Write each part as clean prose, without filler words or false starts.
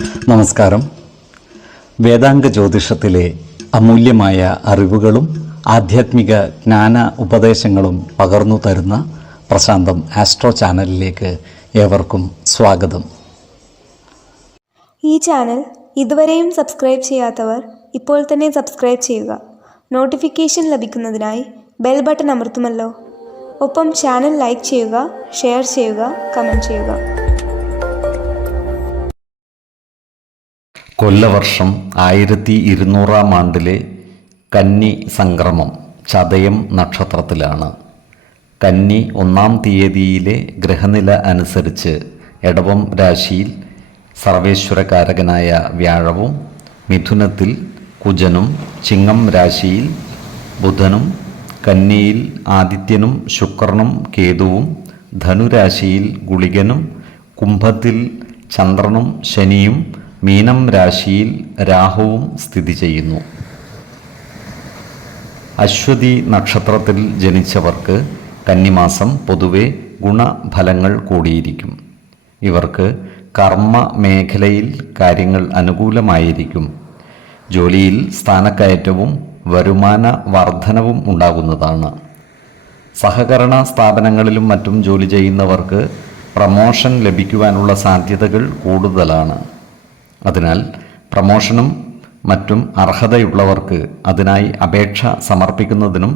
നമസ്കാരം. വേദാംഗ ജ്യോതിഷത്തിലെ അമൂല്യമായ അറിവുകളും ആധ്യാത്മിക ജ്ഞാന ഉപദേശങ്ങളും പകർന്നു തരുന്ന പ്രശാന്തം ആസ്ട്രോ ചാനലിലേക്ക് ഏവർക്കും സ്വാഗതം. ഈ ചാനൽ ഇതുവരെയും സബ്സ്ക്രൈബ് ചെയ്യാത്തവർ ഇപ്പോൾ തന്നെ സബ്സ്ക്രൈബ് ചെയ്യുക. നോട്ടിഫിക്കേഷൻ ലഭിക്കുന്നതിനായി ബെൽ ബട്ടൺ അമർത്തുമല്ലോ. ഒപ്പം ചാനൽ ലൈക്ക് ചെയ്യുക, ഷെയർ ചെയ്യുക, കമൻറ്റ് ചെയ്യുക. കൊല്ലവർഷം 1200 ആണ്ടിലെ കന്നി സംക്രമം ചതയം നക്ഷത്രത്തിലാണ്. കന്നി 1-ാം തീയതിയിലെ ഗ്രഹനില അനുസരിച്ച് എടവം രാശിയിൽ സർവേശ്വരകാരകനായ വ്യാഴവും, മിഥുനത്തിൽ കുജനും, ചിങ്ങം രാശിയിൽ ബുധനും, കന്നിയിൽ ആദിത്യനും ശുക്രനും കേതുവും, ധനുരാശിയിൽ ഗുളികനും, കുംഭത്തിൽ ചന്ദ്രനും ശനിയും, മീനം രാശിയിൽ രാഹുവും സ്ഥിതി ചെയ്യുന്നു. അശ്വതി നക്ഷത്രത്തിൽ ജനിച്ചവർക്ക് കന്നിമാസം പൊതുവെ ഗുണഫലങ്ങൾ കൂടിയിരിക്കും. ഇവർക്ക് കർമ്മ മേഖലയിൽ കാര്യങ്ങൾ അനുകൂലമായിരിക്കും. ജോലിയിൽ സ്ഥാനക്കയറ്റവും വരുമാന വർധനവും ഉണ്ടാകുന്നതാണ്. സഹകരണ സ്ഥാപനങ്ങളിലും മറ്റും ജോലി ചെയ്യുന്നവർക്ക് പ്രമോഷൻ ലഭിക്കുവാനുള്ള സാധ്യതകൾ കൂടുതലാണ്. അതിനാൽ പ്രമോഷനും മറ്റും അർഹതയുള്ളവർക്ക് അതിനായി അപേക്ഷ സമർപ്പിക്കുന്നതിനും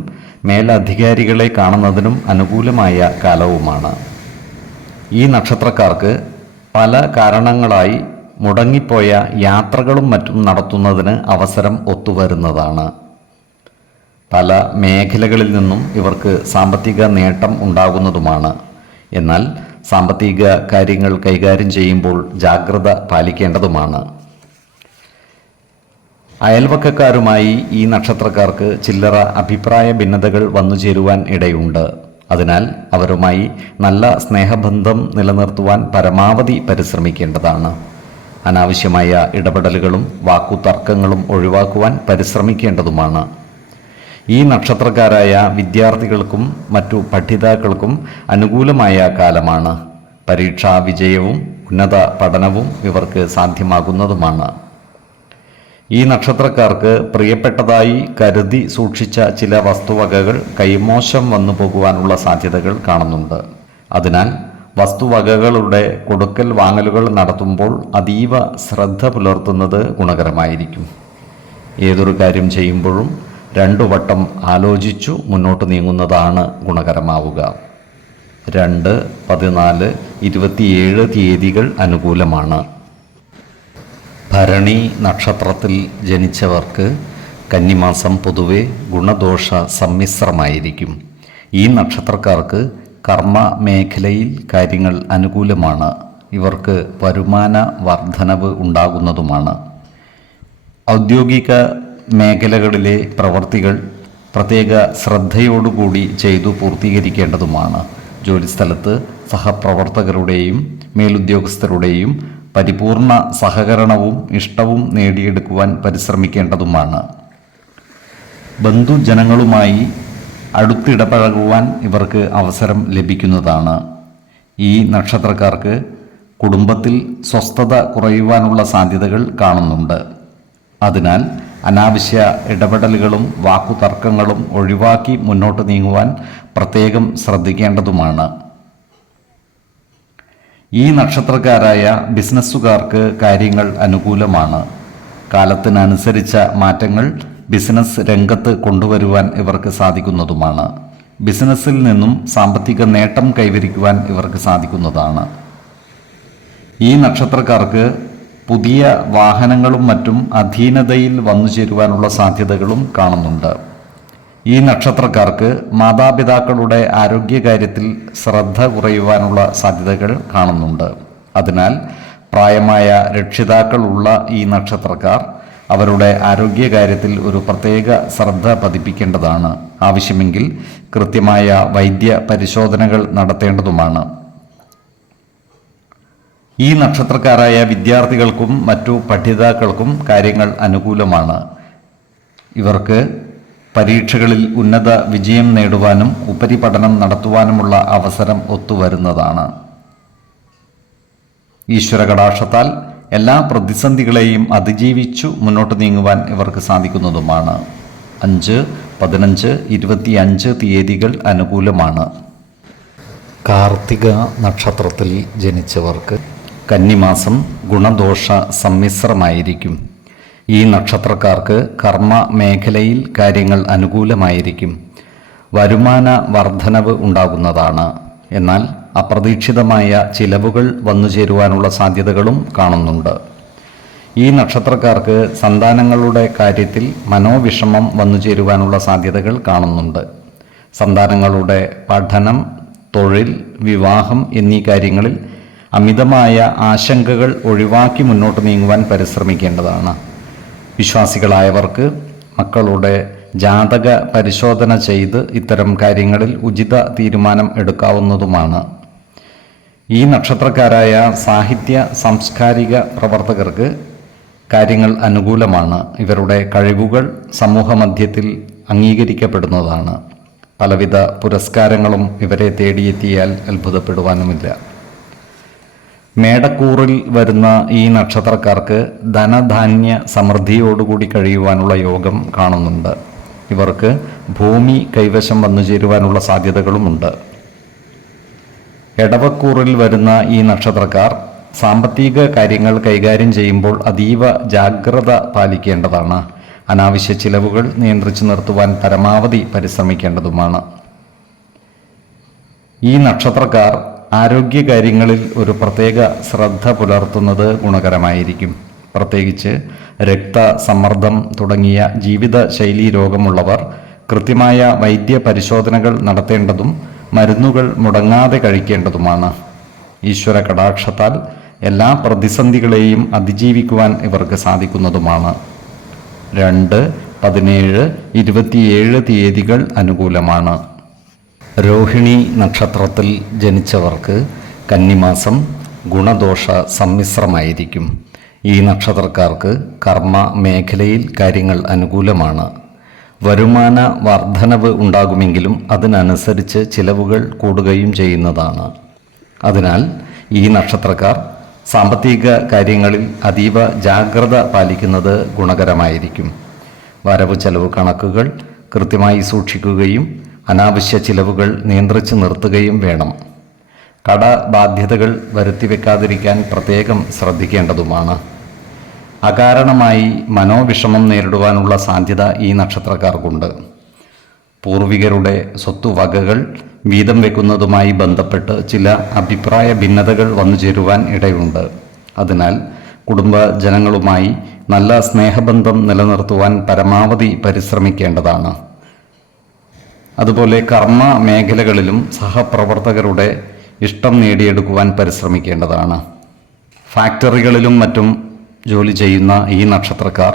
മേലധികാരികളെ കാണുന്നതിനും അനുകൂലമായ കാലവുമാണ്. ഈ നക്ഷത്രക്കാർക്ക് പല കാരണങ്ങളായി മുടങ്ങിപ്പോയ യാത്രകളും മറ്റും നടത്തുന്നതിന് അവസരം ഒത്തുവരുന്നതാണ്. പല മേഖലകളിൽ നിന്നും ഇവർക്ക് സാമ്പത്തിക നേട്ടം ഉണ്ടാകുന്നതുമാണ്. എന്നാൽ സാമ്പത്തിക കാര്യങ്ങൾ കൈകാര്യം ചെയ്യുമ്പോൾ ജാഗ്രത പാലിക്കേണ്ടതുമാണ്. അയൽവക്കക്കാരുമായി ഈ നക്ഷത്രക്കാർക്ക് ചില്ലറ അഭിപ്രായ ഭിന്നതകൾ വന്നു ചേരുവാൻ ഇടയുണ്ട്. അതിനാൽ അവരുമായി നല്ല സ്നേഹബന്ധം നിലനിർത്തുവാൻ പരമാവധി പരിശ്രമിക്കേണ്ടതാണ്. അനാവശ്യമായ ഇടപെടലുകളും വാക്കുതർക്കങ്ങളും ഒഴിവാക്കുവാൻ പരിശ്രമിക്കേണ്ടതുമാണ്. ഈ നക്ഷത്രക്കാരായ വിദ്യാർത്ഥികൾക്കും മറ്റു പഠിതാക്കൾക്കും അനുകൂലമായ കാലമാണ്. പരീക്ഷാ വിജയവും ഉന്നത പഠനവും ഇവർക്ക് സാധ്യമാകുന്നതുമാണ്. ഈ നക്ഷത്രക്കാർക്ക് പ്രിയപ്പെട്ടതായി കരുതി സൂക്ഷിച്ച ചില വസ്തുവകകൾ കൈമോശം വന്നു പോകുവാനുള്ള സാധ്യതകൾ കാണുന്നുണ്ട്. അതിനാൽ വസ്തുവകകളുടെ കൊടുക്കൽ വാങ്ങലുകൾ നടത്തുമ്പോൾ അതീവ ശ്രദ്ധ പുലർത്തുന്നത് ഗുണകരമായിരിക്കും. ഏതൊരു കാര്യം ചെയ്യുമ്പോഴും 2 വട്ടം ആലോചിച്ചു മുന്നോട്ട് നീങ്ങുന്നതാണ് ഗുണകരമാവുക. 2, 14, 27 തീയതികൾ അനുകൂലമാണ്. ഭരണി നക്ഷത്രത്തിൽ ജനിച്ചവർക്ക് കന്നിമാസം പൊതുവെ ഗുണദോഷ സമ്മിശ്രമായിരിക്കും. ഈ നക്ഷത്രക്കാർക്ക് കർമ്മ മേഖലയിൽ കാര്യങ്ങൾ അനുകൂലമാണ്. ഇവർക്ക് വരുമാന വർധനവ് ഉണ്ടാകുന്നതുമാണ്. ഔദ്യോഗിക മേഖലകളിലെ പ്രവൃത്തികൾ പ്രത്യേക ശ്രദ്ധയോടുകൂടി ചെയ്തു പൂർത്തീകരിക്കേണ്ടതുമാണ്. ജോലിസ്ഥലത്ത് സഹപ്രവർത്തകരുടെയും മേലുദ്യോഗസ്ഥരുടെയും പരിപൂർണ സഹകരണവും ഇഷ്ടവും നേടിയെടുക്കുവാൻ പരിശ്രമിക്കേണ്ടതുമാണ്. ബന്ധുജനങ്ങളുമായി അടുത്തിടപഴകുവാൻ ഇവർക്ക് അവസരം ലഭിക്കുന്നതാണ്. ഈ നക്ഷത്രക്കാർക്ക് കുടുംബത്തിൽ സ്വസ്ഥത കുറയുവാനുള്ള സാധ്യതകൾ കാണുന്നുണ്ട്. അതിനാൽ അനാവശ്യ ഇടപെടലുകളും വാക്കുതർക്കങ്ങളും ഒഴിവാക്കി മുന്നോട്ട് നീങ്ങുവാൻ പ്രത്യേകം ശ്രദ്ധിക്കേണ്ടതുമാണ്. ഈ നക്ഷത്രക്കാരായ ബിസിനസ്സുകാർക്ക് കാര്യങ്ങൾ അനുകൂലമാണ്. കാലത്തിനനുസരിച്ച മാറ്റങ്ങൾ ബിസിനസ് രംഗത്ത് കൊണ്ടുവരുവാൻ ഇവർക്ക് സാധിക്കുന്നതുമാണ്. ബിസിനസ്സിൽ നിന്നും സാമ്പത്തിക നേട്ടം കൈവരിക്കുവാൻ ഇവർക്ക് സാധിക്കുന്നതാണ്. ഈ നക്ഷത്രക്കാർക്ക് പുതിയ വാഹനങ്ങളും മറ്റും അധീനതയിൽ വന്നു ചേരുവാനുള്ള സാധ്യതകളും കാണുന്നുണ്ട്. ഈ നക്ഷത്രക്കാർക്ക് മാതാപിതാക്കളുടെ ആരോഗ്യകാര്യത്തിൽ ശ്രദ്ധ കുറയുവാനുള്ള സാധ്യതകൾ കാണുന്നുണ്ട്. അതിനാൽ പ്രായമായ രക്ഷിതാക്കളുള്ള ഈ നക്ഷത്രക്കാർ അവരുടെ ആരോഗ്യകാര്യത്തിൽ ഒരു പ്രത്യേക ശ്രദ്ധ പതിപ്പിക്കേണ്ടതാണ്. ആവശ്യമെങ്കിൽ കൃത്യമായ വൈദ്യ പരിശോധനകൾ നടത്തേണ്ടതുമാണ്. ഈ നക്ഷത്രക്കാരായ വിദ്യാർത്ഥികൾക്കും മറ്റു പഠിതാക്കൾക്കും കാര്യങ്ങൾ അനുകൂലമാണ്. ഇവർക്ക് പരീക്ഷകളിൽ ഉന്നത വിജയം നേടുവാനും ഉപരിപഠനം നടത്തുവാനുമുള്ള അവസരം ഒത്തുവരുന്നതാണ്. ഈശ്വര കടാക്ഷത്താൽ എല്ലാ പ്രതിസന്ധികളെയും അതിജീവിച്ചു മുന്നോട്ട് നീങ്ങുവാൻ ഇവർക്ക് സാധിക്കുന്നതുമാണ്. 5, 15, 25 തീയതികൾ അനുകൂലമാണ്. കാർത്തിക നക്ഷത്രത്തിൽ ജനിച്ചവർക്ക് കന്നിമാസം ഗുണദോഷ സമ്മിശ്രമായിരിക്കും. ഈ നക്ഷത്രക്കാർക്ക് കർമ്മ മേഖലയിൽ കാര്യങ്ങൾ അനുകൂലമായിരിക്കും. വരുമാന വർധനവ് ഉണ്ടാകുന്നതാണ്. എന്നാൽ അപ്രതീക്ഷിതമായ ചിലവുകൾ വന്നുചേരുവാനുള്ള സാധ്യതകളും കാണുന്നുണ്ട്. ഈ നക്ഷത്രക്കാർക്ക് സന്താനങ്ങളുടെ കാര്യത്തിൽ മനോവിഷമം വന്നുചേരുവാനുള്ള സാധ്യതകൾ കാണുന്നുണ്ട്. സന്താനങ്ങളുടെ പഠനം, തൊഴിൽ, വിവാഹം എന്നീ കാര്യങ്ങളിൽ അമിതമായ ആശങ്കകൾ ഒഴിവാക്കി മുന്നോട്ട് നീങ്ങുവാൻ പരിശ്രമിക്കേണ്ടതാണ്. വിശ്വാസികളായവർക്ക് മക്കളുടെ ജാതക പരിശോധന ചെയ്ത് ഇത്തരം കാര്യങ്ങളിൽ ഉചിത തീരുമാനം എടുക്കാവുന്നതുമാണ്. ഈ നക്ഷത്രക്കാരായ സാഹിത്യ സാംസ്കാരിക പ്രവർത്തകർക്ക് കാര്യങ്ങൾ അനുകൂലമാണ്. ഇവരുടെ കഴിവുകൾ സമൂഹമധ്യത്തിൽ അംഗീകരിക്കപ്പെടുന്നതാണ്. പലവിധ പുരസ്കാരങ്ങളും ഇവരെ തേടിയെത്തിയാൽ അത്ഭുതപ്പെടുവാനുമില്ല. മേടക്കൂറിൽ വരുന്ന ഈ നക്ഷത്രക്കാർക്ക് ധനധാന്യ സമൃദ്ധിയോടുകൂടി കഴിയുവാനുള്ള യോഗം കാണുന്നുണ്ട്. ഇവർക്ക് ഭൂമി കൈവശം വന്നു ചേരുവാനുള്ള സാധ്യതകളുമുണ്ട്. എടവക്കൂറിൽ വരുന്ന ഈ നക്ഷത്രക്കാർ സാമ്പത്തിക കാര്യങ്ങൾ കൈകാര്യം ചെയ്യുമ്പോൾ അതീവ ജാഗ്രത പാലിക്കേണ്ടതാണ്. അനാവശ്യ ചിലവുകൾ നിയന്ത്രിച്ചു നിർത്തുവാൻ പരമാവധി പരിശ്രമിക്കേണ്ടതുമാണ്. ഈ നക്ഷത്രക്കാർ ആരോഗ്യകാര്യങ്ങളിൽ ഒരു പ്രത്യേക ശ്രദ്ധ പുലർത്തുന്നത് ഗുണകരമായിരിക്കും. പ്രത്യേകിച്ച് രക്തസമ്മർദ്ദം തുടങ്ങിയ ജീവിതശൈലീ രോഗമുള്ളവർ കൃത്യമായ വൈദ്യ പരിശോധനകൾ നടത്തേണ്ടതും മരുന്നുകൾ മുടങ്ങാതെ കഴിക്കേണ്ടതുമാണ്. ഈശ്വര കടാക്ഷത്താൽ എല്ലാ പ്രതിസന്ധികളെയും അതിജീവിക്കുവാൻ ഇവർക്ക് സാധിക്കുന്നതുമാണ്. 2, 17, 27 തീയതികൾ അനുകൂലമാണ്. രോഹിണി നക്ഷത്രത്തിൽ ജനിച്ചവർക്ക് കന്നിമാസം ഗുണദോഷ സമ്മിശ്രമായിരിക്കും. ഈ നക്ഷത്രക്കാർക്ക് കർമ്മ മേഖലയിൽ കാര്യങ്ങൾ അനുകൂലമാണ്. വരുമാന വർധനവ് ഉണ്ടാകുമെങ്കിലും അതിനനുസരിച്ച് ചിലവുകൾ കൂടുകയും ചെയ്യുന്നതാണ്. അതിനാൽ ഈ നക്ഷത്രക്കാർ സാമ്പത്തിക കാര്യങ്ങളിൽ അതീവ ജാഗ്രത പാലിക്കുന്നത് ഗുണകരമായിരിക്കും. വരവ് ചെലവ് കണക്കുകൾ കൃത്യമായി സൂക്ഷിക്കുകയും അനാവശ്യ ചിലവുകൾ നിയന്ത്രിച്ചു നിർത്തുകയും വേണം. കടബാധ്യതകൾ വരുത്തിവെക്കാതിരിക്കാൻ പ്രത്യേകം ശ്രദ്ധിക്കേണ്ടതുമാണ്. അകാരണമായി മനോവിഷമം നേരിടുവാനുള്ള സാധ്യത ഈ നക്ഷത്രക്കാർക്കുണ്ട്. പൂർവികരുടെ സ്വത്തുവകകൾ വീതം വെക്കുന്നതുമായി ബന്ധപ്പെട്ട് ചില അഭിപ്രായ ഭിന്നതകൾ വന്നുചേരുവാൻ ഇടയുണ്ട്. അതിനാൽ കുടുംബജനങ്ങളുമായി നല്ല സ്നേഹബന്ധം നിലനിർത്തുവാൻ പരമാവധി പരിശ്രമിക്കേണ്ടതാണ്. അതുപോലെ കർമ്മ മേഖലകളിലും സഹപ്രവർത്തകരുടെ ഇഷ്ടം നേടിയെടുക്കുവാൻ പരിശ്രമിക്കേണ്ടതാണ്. ഫാക്ടറികളിലും മറ്റും ജോലി ചെയ്യുന്ന ഈ നക്ഷത്രക്കാർ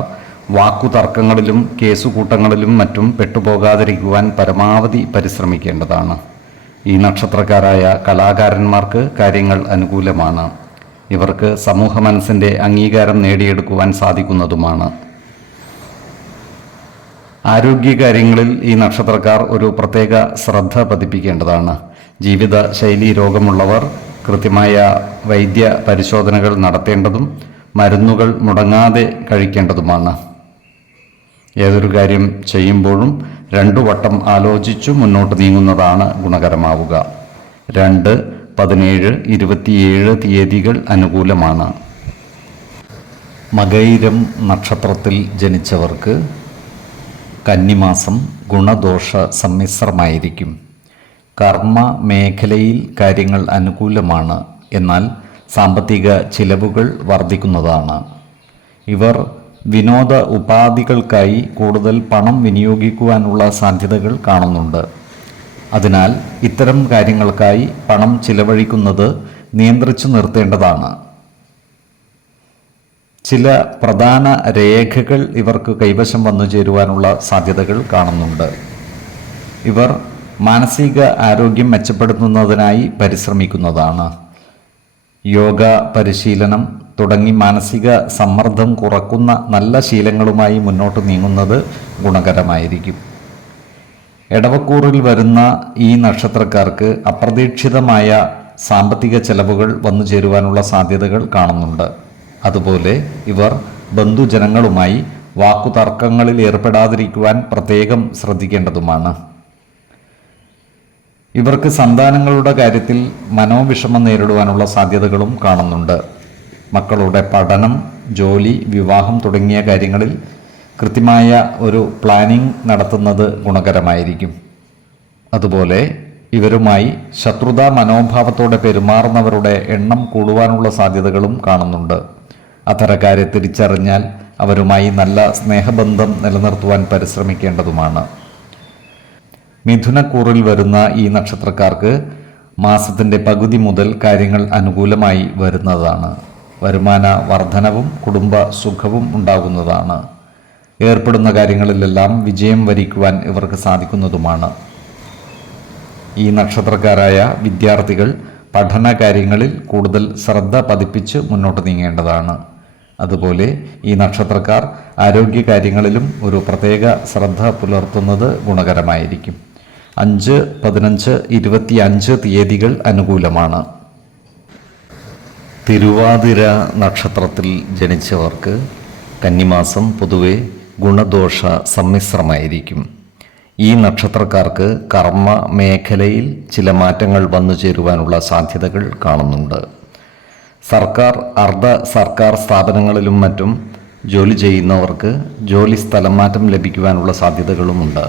വാക്കുതർക്കങ്ങളിലും കേസുകൂട്ടങ്ങളിലും മറ്റും പെട്ടുപോകാതിരിക്കുവാൻ പരമാവധി പരിശ്രമിക്കേണ്ടതാണ്. ഈ നക്ഷത്രക്കാരായ കലാകാരന്മാർക്ക് കാര്യങ്ങൾ അനുകൂലമാണ്. ഇവർക്ക് സമൂഹ മനസ്സിൻ്റെ അംഗീകാരം നേടിയെടുക്കുവാൻ സാധിക്കുന്നതുമാണ്. ആരോഗ്യകാര്യങ്ങളിൽ ഈ നക്ഷത്രക്കാർ ഒരു പ്രത്യേക ശ്രദ്ധ പതിപ്പിക്കേണ്ടതാണ്. ജീവിതശൈലീ രോഗമുള്ളവർ കൃത്യമായ വൈദ്യ പരിശോധനകൾ നടത്തേണ്ടതും മരുന്നുകൾ മുടങ്ങാതെ കഴിക്കേണ്ടതുമാണ്. ഏതൊരു കാര്യം ചെയ്യുമ്പോഴും 2 വട്ടം ആലോചിച്ചു മുന്നോട്ട് നീങ്ങുന്നതാണ് ഗുണകരമാവുക. 2, 17, 27 തീയതികൾ അനുകൂലമാണ്. മകയിരം നക്ഷത്രത്തിൽ ജനിച്ചവർക്ക് കന്നിമാസം ഗുണദോഷ സമ്മിശ്രമായിരിക്കും. കർമ്മ മേഖലയിൽ കാര്യങ്ങൾ അനുകൂലമാണ്. എന്നാൽ സാമ്പത്തിക ചിലവുകൾ വർദ്ധിക്കുന്നതാണ്. ഇവർ വിനോദ ഉപാധികൾക്കായി കൂടുതൽ പണം വിനിയോഗിക്കുവാനുള്ള സാധ്യതകൾ കാണുന്നുണ്ട്. അതിനാൽ ഇത്തരം കാര്യങ്ങൾക്കായി പണം ചിലവഴിക്കുന്നത് നിയന്ത്രിച്ചു നിർത്തേണ്ടതാണ്. ചില പ്രധാന രേഖകൾ ഇവർക്ക് കൈവശം വന്നു ചേരുവാനുള്ള സാധ്യതകൾ കാണുന്നുണ്ട്. ഇവർ മാനസിക ആരോഗ്യം മെച്ചപ്പെടുത്തുന്നതിനായി പരിശ്രമിക്കുന്നതാണ്. യോഗ പരിശീലനം തുടങ്ങി മാനസിക സമ്മർദ്ദം കുറക്കുന്ന നല്ല ശീലങ്ങളുമായി മുന്നോട്ട് നീങ്ങുന്നത് ഗുണകരമായിരിക്കും. എടവക്കൂറിൽ വരുന്ന ഈ നക്ഷത്രക്കാർക്ക് അപ്രതീക്ഷിതമായ സാമ്പത്തിക ചെലവുകൾ വന്നു ചേരുവാനുള്ള സാധ്യതകൾ കാണുന്നുണ്ട്. അതുപോലെ ഇവർ ബന്ധുജനങ്ങളുമായി വാക്കുതർക്കങ്ങളിൽ ഏർപ്പെടാതിരിക്കുവാൻ പ്രത്യേകം ശ്രദ്ധിക്കേണ്ടതുമാണ്. ഇവർക്ക് സന്താനങ്ങളുടെ കാര്യത്തിൽ മനോവിഷമം നേരിടുവാനുള്ള സാധ്യതകളും കാണുന്നുണ്ട്. മക്കളുടെ പഠനം, ജോലി, വിവാഹം തുടങ്ങിയ കാര്യങ്ങളിൽ കൃത്യമായ ഒരു പ്ലാനിംഗ് നടത്തുന്നത് ഗുണകരമായിരിക്കും. അതുപോലെ ഇവരുമായി ശത്രുതാ മനോഭാവത്തോടെ പെരുമാറുന്നവരുടെ എണ്ണം കൂടുവാനുള്ള സാധ്യതകളും കാണുന്നുണ്ട്. അത്തരക്കാരെ തിരിച്ചറിഞ്ഞാൽ അവരുമായി നല്ല സ്നേഹബന്ധം നിലനിർത്തുവാൻ പരിശ്രമിക്കേണ്ടതുമാണ്. മിഥുനക്കൂറിൽ വരുന്ന ഈ നക്ഷത്രക്കാർക്ക് മാസത്തിൻ്റെ പകുതി മുതൽ കാര്യങ്ങൾ അനുകൂലമായി വരുന്നതാണ്. വരുമാന വർധനവും കുടുംബ സുഖവും ഉണ്ടാകുന്നതാണ്. ഏർപ്പെടുന്ന കാര്യങ്ങളിലെല്ലാം വിജയം വരിക്കുവാൻ ഇവർക്ക് സാധിക്കുന്നതുമാണ്. ഈ നക്ഷത്രക്കാരായ വിദ്യാർത്ഥികൾ പഠന കാര്യങ്ങളിൽ കൂടുതൽ ശ്രദ്ധ പതിപ്പിച്ച് മുന്നോട്ട് നീങ്ങേണ്ടതാണ്. അതുപോലെ ഈ നക്ഷത്രക്കാർ ആരോഗ്യകാര്യങ്ങളിലും ഒരു പ്രത്യേക ശ്രദ്ധ പുലർത്തുന്നത് ഗുണകരമായിരിക്കും. 5, 15, 25 തീയതികൾ അനുകൂലമാണ്. തിരുവാതിര നക്ഷത്രത്തിൽ ജനിച്ചവർക്ക് കന്നിമാസം പൊതുവെ ഗുണദോഷ സമ്മിശ്രമായിരിക്കും. ഈ നക്ഷത്രക്കാർക്ക് കർമ്മ മേഖലയിൽ ചില മാറ്റങ്ങൾ വന്നു ചേരുവാനുള്ള സാധ്യതകൾ കാണുന്നുണ്ട്. സർക്കാർ, അർദ്ധ സർക്കാർ സ്ഥാപനങ്ങളിലും മറ്റും ജോലി ചെയ്യുന്നവർക്ക് ജോലി സ്ഥലം മാറ്റം ലഭിക്കുവാനുള്ള സാധ്യതകളുമുണ്ട്.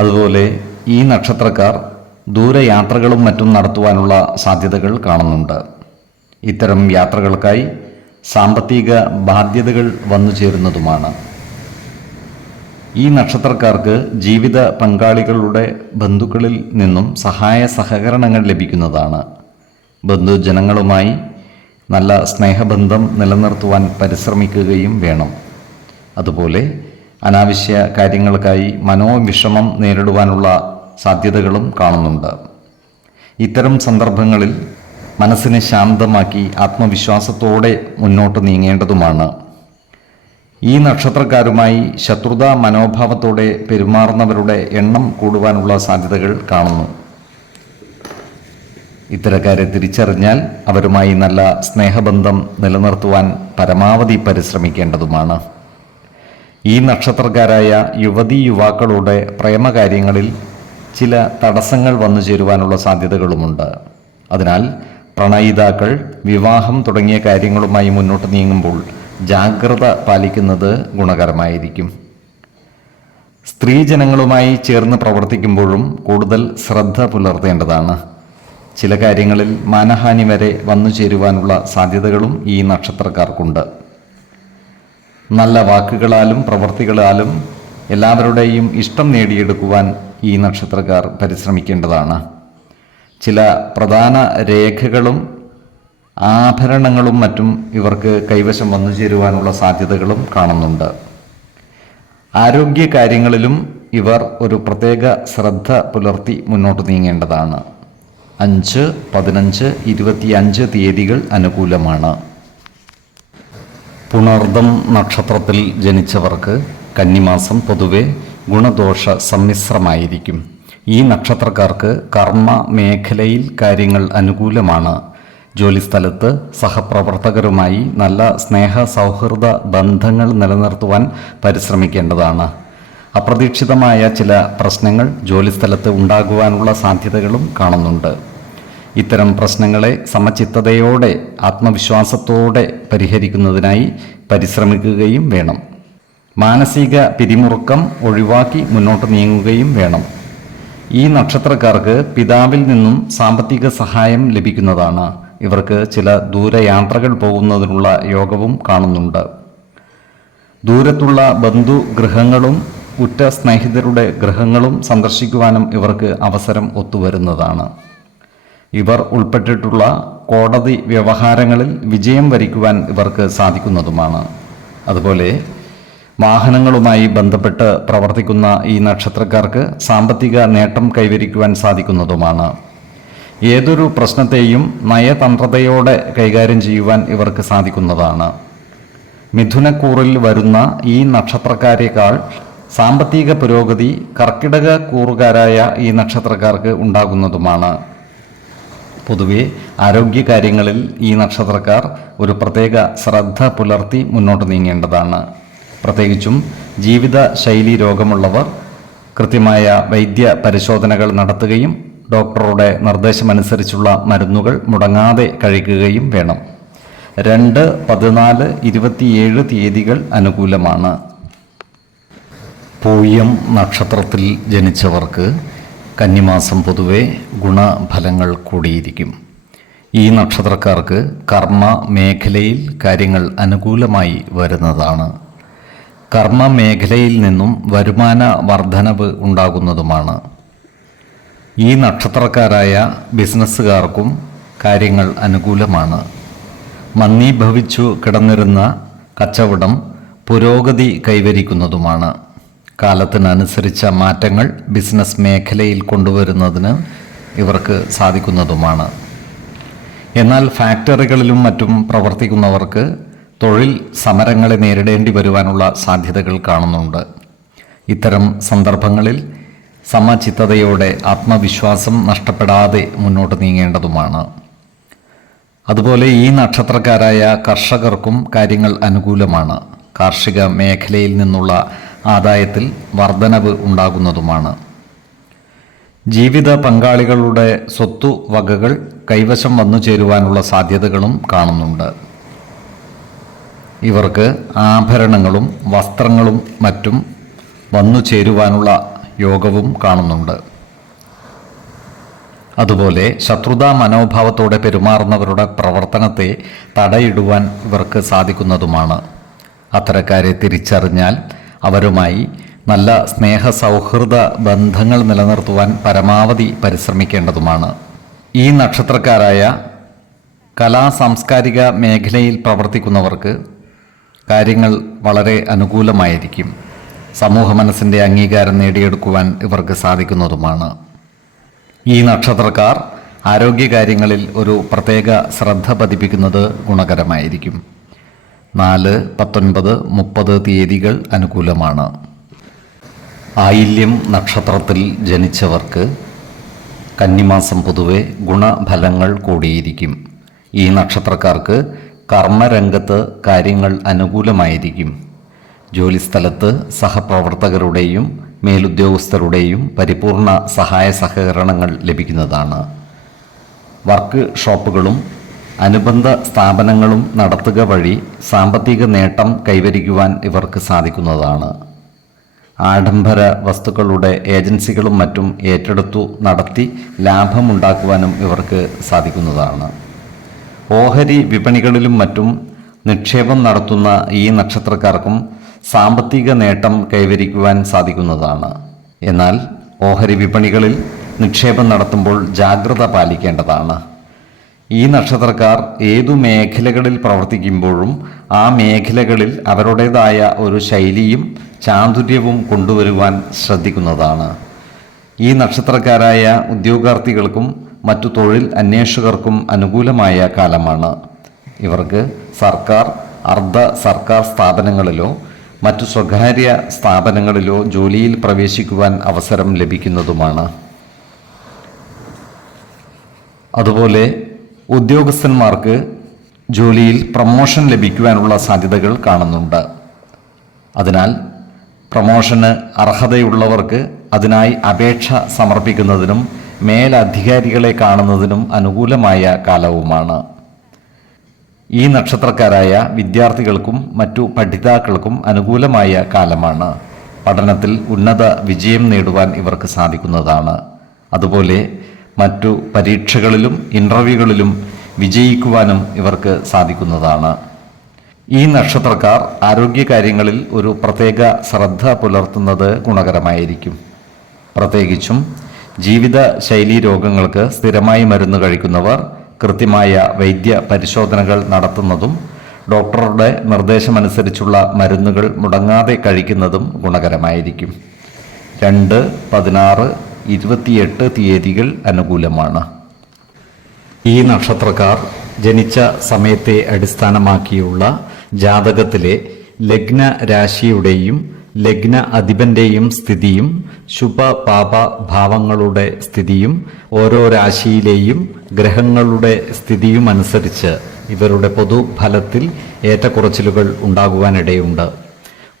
അതുപോലെ ഈ നക്ഷത്രക്കാർ ദൂരയാത്രകളും മറ്റും നടത്തുവാനുള്ള സാധ്യതകൾ കാണുന്നുണ്ട്. ഇത്തരം യാത്രകൾക്കായി സാമ്പത്തിക ബാധ്യതകൾ വന്നു ചേരുന്നതുമാണ്. ഈ നക്ഷത്രക്കാർക്ക് ജീവിത പങ്കാളികളുടെ ബന്ധുക്കളിൽ നിന്നും സഹായ സഹകരണങ്ങൾ ലഭിക്കുന്നതാണ്. ബന്ധുജനങ്ങളുമായി നല്ല സ്നേഹബന്ധം നിലനിർത്തുവാൻ പരിശ്രമിക്കുകയും വേണം. അതുപോലെ അനാവശ്യ കാര്യങ്ങൾക്കായി മനോവിഷമം നേരിടുവാനുള്ള സാധ്യതകളും കാണുന്നുണ്ട്. ഇത്തരം സന്ദർഭങ്ങളിൽ മനസ്സിനെ ശാന്തമാക്കി ആത്മവിശ്വാസത്തോടെ മുന്നോട്ട് നീങ്ങേണ്ടതുമാണ്. ഈ നക്ഷത്രക്കാരുമായി ശത്രുതാ മനോഭാവത്തോടെ പെരുമാറുന്നവരുടെ എണ്ണം കൂടുവാനുള്ള സാധ്യതകൾ കാണുന്നു. ഇത്തരക്കാരെ തിരിച്ചറിഞ്ഞാൽ അവരുമായി നല്ല സ്നേഹബന്ധം നിലനിർത്തുവാൻ പരമാവധി പരിശ്രമിക്കേണ്ടതുമാണ്. ഈ നക്ഷത്രക്കാരായ യുവതീ യുവാക്കളുടെ പ്രേമകാര്യങ്ങളിൽ ചില തടസ്സങ്ങൾ വന്നു ചേരുവാനുള്ള സാധ്യതകളുമുണ്ട്. അതിനാൽ പ്രണയിതാക്കൾ വിവാഹം തുടങ്ങിയ കാര്യങ്ങളുമായി മുന്നോട്ട് നീങ്ങുമ്പോൾ ജാഗ്രത പാലിക്കുന്നത് ഗുണകരമായിരിക്കും. സ്ത്രീജനങ്ങളുമായി ചേർന്ന് പ്രവർത്തിക്കുമ്പോഴും കൂടുതൽ ശ്രദ്ധ പുലർത്തേണ്ടതാണ്. ചില കാര്യങ്ങളിൽ മാനഹാനി വരെ വന്നു ചേരുവാനുള്ള സാധ്യതകളും ഈ നക്ഷത്രക്കാർക്കുണ്ട്. നല്ല വാക്കുകളാലും പ്രവൃത്തികളാലും എല്ലാവരുടെയും ഇഷ്ടം നേടിയെടുക്കുവാൻ ഈ നക്ഷത്രക്കാർ പരിശ്രമിക്കേണ്ടതാണ്. ചില പ്രധാന രേഖകളും ആഭരണങ്ങളും മറ്റും ഇവർക്ക് കൈവശം വന്നു ചേരുവാനുള്ള സാധ്യതകളും കാണുന്നുണ്ട്. ആരോഗ്യ കാര്യങ്ങളിലും ഇവർ ഒരു പ്രത്യേക ശ്രദ്ധ പുലർത്തി മുന്നോട്ട് നീങ്ങേണ്ടതാണ്. 5, 15, 25 തീയതികൾ അനുകൂലമാണ്. പുണർദം നക്ഷത്രത്തിൽ ജനിച്ചവർക്ക് കന്നിമാസം പൊതുവെ ഗുണദോഷ സമ്മിശ്രമായിരിക്കും. ഈ നക്ഷത്രക്കാർക്ക് കർമ്മ മേഖലയിൽ കാര്യങ്ങൾ അനുകൂലമാണ്. ജോലിസ്ഥലത്ത് സഹപ്രവർത്തകരുമായി നല്ല സ്നേഹ സൗഹൃദ ബന്ധങ്ങൾ നിലനിർത്തുവാൻ പരിശ്രമിക്കേണ്ടതാണ്. അപ്രതീക്ഷിതമായ ചില പ്രശ്നങ്ങൾ ജോലിസ്ഥലത്ത് ഉണ്ടാകുവാനുള്ള സാധ്യതകളും കാണുന്നുണ്ട്. ഇത്തരം പ്രശ്നങ്ങളെ സമചിത്തതയോടെ ആത്മവിശ്വാസത്തോടെ പരിഹരിക്കുന്നതിനായി പരിശ്രമിക്കുകയും വേണം. മാനസിക പിരിമുറുക്കം ഒഴിവാക്കി മുന്നോട്ട് നീങ്ങുകയും വേണം. ഈ നക്ഷത്രക്കാർക്ക് പിതാവിൽ നിന്നും സാമ്പത്തിക സഹായം ലഭിക്കുന്നതാണ്. ഇവർക്ക് ചില ദൂരയാത്രകൾ പോകുന്നതിനുള്ള യോഗവും കാണുന്നുണ്ട്. ദൂരത്തുള്ള ബന്ധുഗൃഹങ്ങളും ഉറ്റ സ്നേഹിതരുടെ ഗൃഹങ്ങളും സന്ദർശിക്കുവാനും ഇവർക്ക് അവസരം ഒത്തുവരുന്നതാണ്. ഇവർ ഉൾപ്പെട്ടിട്ടുള്ള കോടതി വ്യവഹാരങ്ങളിൽ വിജയം വരിക്കുവാൻ ഇവർക്ക് സാധിക്കുന്നതുമാണ്. അതുപോലെ വാഹനങ്ങളുമായി ബന്ധപ്പെട്ട് പ്രവർത്തിക്കുന്ന ഈ നക്ഷത്രക്കാർക്ക് സാമ്പത്തിക നേട്ടം കൈവരിക്കുവാൻ സാധിക്കുന്നതുമാണ്. ഏതൊരു പ്രശ്നത്തെയും നയതന്ത്രതയോടെ കൈകാര്യം ചെയ്യുവാൻ ഇവർക്ക് സാധിക്കുന്നതാണ്. മിഥുനക്കൂറിൽ വരുന്ന ഈ നക്ഷത്രക്കാരേക്കാൾ സാമ്പത്തിക പുരോഗതി കർക്കിടക കൂറുകാരായ ഈ നക്ഷത്രക്കാർക്ക് ഉണ്ടാകുന്നതുമാണ്. പൊതുവെ ആരോഗ്യകാര്യങ്ങളിൽ ഈ നക്ഷത്രക്കാർ ഒരു പ്രത്യേക ശ്രദ്ധ പുലർത്തി മുന്നോട്ട് നീങ്ങേണ്ടതാണ്. പ്രത്യേകിച്ചും ജീവിതശൈലി രോഗമുള്ളവർ കൃത്യമായ വൈദ്യ പരിശോധനകൾ നടത്തുകയും ഡോക്ടറുടെ നിർദ്ദേശമനുസരിച്ചുള്ള മരുന്നുകൾ മുടങ്ങാതെ കഴിക്കുകയും വേണം. 2, 14, 27 തീയതികൾ അനുകൂലമാണ്. പൂയം നക്ഷത്രത്തിൽ ജനിച്ചവർക്ക് കന്നിമാസം പൊതുവെ ഗുണഫലങ്ങൾ കൂടിയിരിക്കും. ഈ നക്ഷത്രക്കാർക്ക് കർമ്മ മേഖലയിൽ കാര്യങ്ങൾ അനുകൂലമായി വരുന്നതാണ്. കർമ്മ മേഖലയിൽ നിന്നും വരുമാന വർധനവ് ഉണ്ടാകുന്നതുമാണ്. ഈ നക്ഷത്രക്കാരായ ബിസിനസ്സുകാർക്കും കാര്യങ്ങൾ അനുകൂലമാണ്. മന്ദീഭവിച്ചു കിടന്നിരുന്ന കച്ചവടം പുരോഗതി കൈവരിക്കുന്നതുമാണ്. കാലത്തിനനുസരിച്ച മാറ്റങ്ങൾ ബിസിനസ് മേഖലയിൽ കൊണ്ടുവരുന്നതിന് ഇവർക്ക് സാധിക്കുന്നതുമാണ്. എന്നാൽ ഫാക്ടറികളിലും മറ്റും പ്രവർത്തിക്കുന്നവർക്ക് തൊഴിൽ സമരങ്ങളെ നേരിടേണ്ടി വരുവാനുള്ള സാധ്യതകൾ കാണുന്നുണ്ട്. ഇത്തരം സന്ദർഭങ്ങളിൽ സമചിത്തതയോടെ ആത്മവിശ്വാസം നഷ്ടപ്പെടാതെ മുന്നോട്ട് നീങ്ങേണ്ടതുമാണ്. അതുപോലെ ഈ നക്ഷത്രക്കാരായ കർഷകർക്കും കാര്യങ്ങൾ അനുകൂലമാണ്. കാർഷിക മേഖലയിൽ നിന്നുള്ള ആദായത്തിൽ വർധനവ് ഉണ്ടാകുന്നതുമാണ്. ജീവിത പങ്കാളികളുടെ സ്വത്തുവകകൾ കൈവശം വന്നു ചേരുവാനുള്ള സാധ്യതകളും കാണുന്നുണ്ട്. ഇവർക്ക് ആഭരണങ്ങളും വസ്ത്രങ്ങളും മറ്റും വന്നു ചേരുവാനുള്ള യോഗവും കാണുന്നുണ്ട്. അതുപോലെ ശത്രുതാ മനോഭാവത്തോടെ പെരുമാറുന്നവരുടെ പ്രവർത്തനത്തെ തടയിടുവാൻ ഇവർക്ക് സാധിക്കുന്നതുമാണ്. അത്തരക്കാരെ തിരിച്ചറിഞ്ഞാൽ അവരുമായി നല്ല സ്നേഹ സൗഹൃദ ബന്ധങ്ങൾ നിലനിർത്തുവാൻ പരമാവധി പരിശ്രമിക്കേണ്ടതുമാണ്. ഈ നക്ഷത്രക്കാരായ കലാ സാംസ്കാരിക മേഖലയിൽ പ്രവർത്തിക്കുന്നവർക്ക് കാര്യങ്ങൾ വളരെ അനുകൂലമായിരിക്കും. സമൂഹ മനസ്സിൻ്റെ അംഗീകാരം നേടിയെടുക്കുവാൻ ഇവർക്ക് സാധിക്കുന്നതുമാണ്. ഈ നക്ഷത്രക്കാർ ആരോഗ്യകാര്യങ്ങളിൽ ഒരു പ്രത്യേക ശ്രദ്ധ പതിപ്പിക്കുന്നത് ഗുണകരമായിരിക്കും. 4, 19, 30 തീയതികൾ അനുകൂലമാണ്. ആയില്യം നക്ഷത്രത്തിൽ ജനിച്ചവർക്ക് കന്നിമാസം പൊതുവെ ഗുണഫലങ്ങൾ കൂടിയിരിക്കും. ഈ നക്ഷത്രക്കാർക്ക് കർമ്മരംഗത്ത് കാര്യങ്ങൾ അനുകൂലമായിരിക്കും. ജോലിസ്ഥലത്ത് സഹപ്രവർത്തകരുടെയും മേലുദ്യോഗസ്ഥരുടെയും പരിപൂർണ സഹായ സഹകരണങ്ങൾ ലഭിക്കുന്നതാണ്. വർക്ക് ഷോപ്പുകളും അനുബന്ധ സ്ഥാപനങ്ങളും നടത്തുക വഴി സാമ്പത്തിക നേട്ടം കൈവരിക്കുവാൻ ഇവർക്ക് സാധിക്കുന്നതാണ്. ആഡംബര വസ്തുക്കളുടെ ഏജൻസികളും മറ്റും ഏറ്റെടുത്തു നടത്തി ലാഭമുണ്ടാക്കുവാനും ഇവർക്ക് സാധിക്കുന്നതാണ്. ഓഹരി വിപണികളിലും മറ്റും നിക്ഷേപം നടത്തുന്ന ഈ നക്ഷത്രക്കാർക്കും സാമ്പത്തിക നേട്ടം കൈവരിക്കുവാൻ സാധിക്കുന്നതാണ്. എന്നാൽ ഓഹരി വിപണികളിൽ നിക്ഷേപം നടത്തുമ്പോൾ ജാഗ്രത പാലിക്കേണ്ടതാണ്. ഈ നക്ഷത്രക്കാർ ഏതു മേഖലകളിൽ പ്രവർത്തിക്കുമ്പോഴും ആ മേഖലകളിൽ അവരുടേതായ ഒരു ശൈലിയും ചാതുര്യവും കൊണ്ടുവരുവാൻ ശ്രദ്ധിക്കുന്നതാണ്. ഈ നക്ഷത്രക്കാരായ ഉദ്യോഗാർത്ഥികൾക്കും മറ്റു തൊഴിൽ അന്വേഷകർക്കും അനുകൂലമായ കാലമാണ്. ഇവർക്ക് സർക്കാർ, അർദ്ധ സർക്കാർ സ്ഥാപനങ്ങളിലോ മറ്റു സ്വകാര്യ സ്ഥാപനങ്ങളിലോ ജോലിയിൽ പ്രവേശിക്കുവാൻ അവസരം ലഭിക്കുന്നതുമാണ്. അതുപോലെ ഉദ്യോഗസ്ഥന്മാർക്ക് ജോലിയിൽ പ്രമോഷൻ ലഭിക്കുവാനുള്ള സാധ്യതകൾ കാണുന്നുണ്ട്. അതിനാൽ പ്രമോഷന് അർഹതയുള്ളവർക്ക് അതിനായി അപേക്ഷ സമർപ്പിക്കുന്നതിനും മേലധികാരികളെ കാണുന്നതിനും അനുകൂലമായ കാലവുമാണ്. ഈ നക്ഷത്രക്കാരായ വിദ്യാർത്ഥികൾക്കും മറ്റു പഠിതാക്കൾക്കും അനുകൂലമായ കാലമാണ്. പഠനത്തിൽ ഉന്നത വിജയം നേടുവാൻ ഇവർക്ക് സാധിക്കുന്നതാണ്. അതുപോലെ മറ്റു പരീക്ഷകളിലും ഇൻ്റർവ്യൂകളിലും വിജയിക്കുവാനും ഇവർക്ക് സാധിക്കുന്നതാണ്. ഈ നക്ഷത്രക്കാർ ആരോഗ്യകാര്യങ്ങളിൽ ഒരു പ്രത്യേക ശ്രദ്ധ പുലർത്തുന്നത് ഗുണകരമായിരിക്കും. പ്രത്യേകിച്ചും ജീവിതശൈലീ രോഗങ്ങൾക്ക് സ്ഥിരമായി മരുന്ന് കഴിക്കുന്നവർ കൃത്യമായ വൈദ്യ പരിശോധനകൾ നടത്തുന്നതും ഡോക്ടറുടെ നിർദ്ദേശമനുസരിച്ചുള്ള മരുന്നുകൾ മുടങ്ങാതെ കഴിക്കുന്നതും ഗുണകരമായിരിക്കും. 2, 16, 28 തീയതികൾ അനുകൂലമാണ്. ഈ നക്ഷത്രക്കാർ ജനിച്ച സമയത്തെ അടിസ്ഥാനമാക്കിയുള്ള ജാതകത്തിലെ ലഗ്ന രാശിയുടെയും ലഗ്ന അധിപന്റെയും സ്ഥിതിയും ശുഭ പാപ ഭാവങ്ങളുടെ സ്ഥിതിയും ഓരോ രാശിയിലെയും ഗ്രഹങ്ങളുടെ സ്ഥിതിയും അനുസരിച്ച് ഇവരുടെ പൊതുഫലത്തിൽ ഏറ്റക്കുറച്ചിലുകൾ ഉണ്ടാകുവാനിടയുണ്ട്.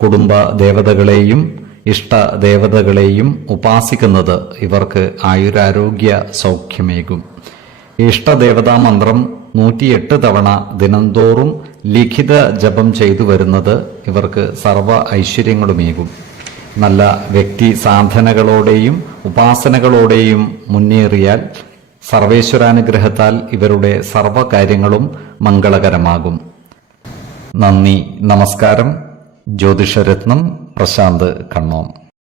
കുടുംബ ദേവതകളെയും ഇഷ്ടദേവതകളെയും ഉപാസിക്കുന്നത് ഇവർക്ക് ആയുരാരോഗ്യ സൗഖ്യമേകും. ഇഷ്ടദേവതാ മന്ത്രം 108 തവണ ദിനംതോറും ലിഖിത ജപം ചെയ്തു വരുന്നത് ഇവർക്ക് സർവ ഐശ്വര്യങ്ങളുമേകും. നല്ല വ്യക്തി സാധനകളോടെയും ഉപാസനകളോടെയും മുന്നേറിയാൽ സർവേശ്വരാനുഗ്രഹത്താൽ ഇവരുടെ സർവകാര്യങ്ങളും മംഗളകരമാകും. നന്ദി, നമസ്കാരം. ജ്യോതിഷരത്നം പ്രശാന്ത് കണ്ണോം.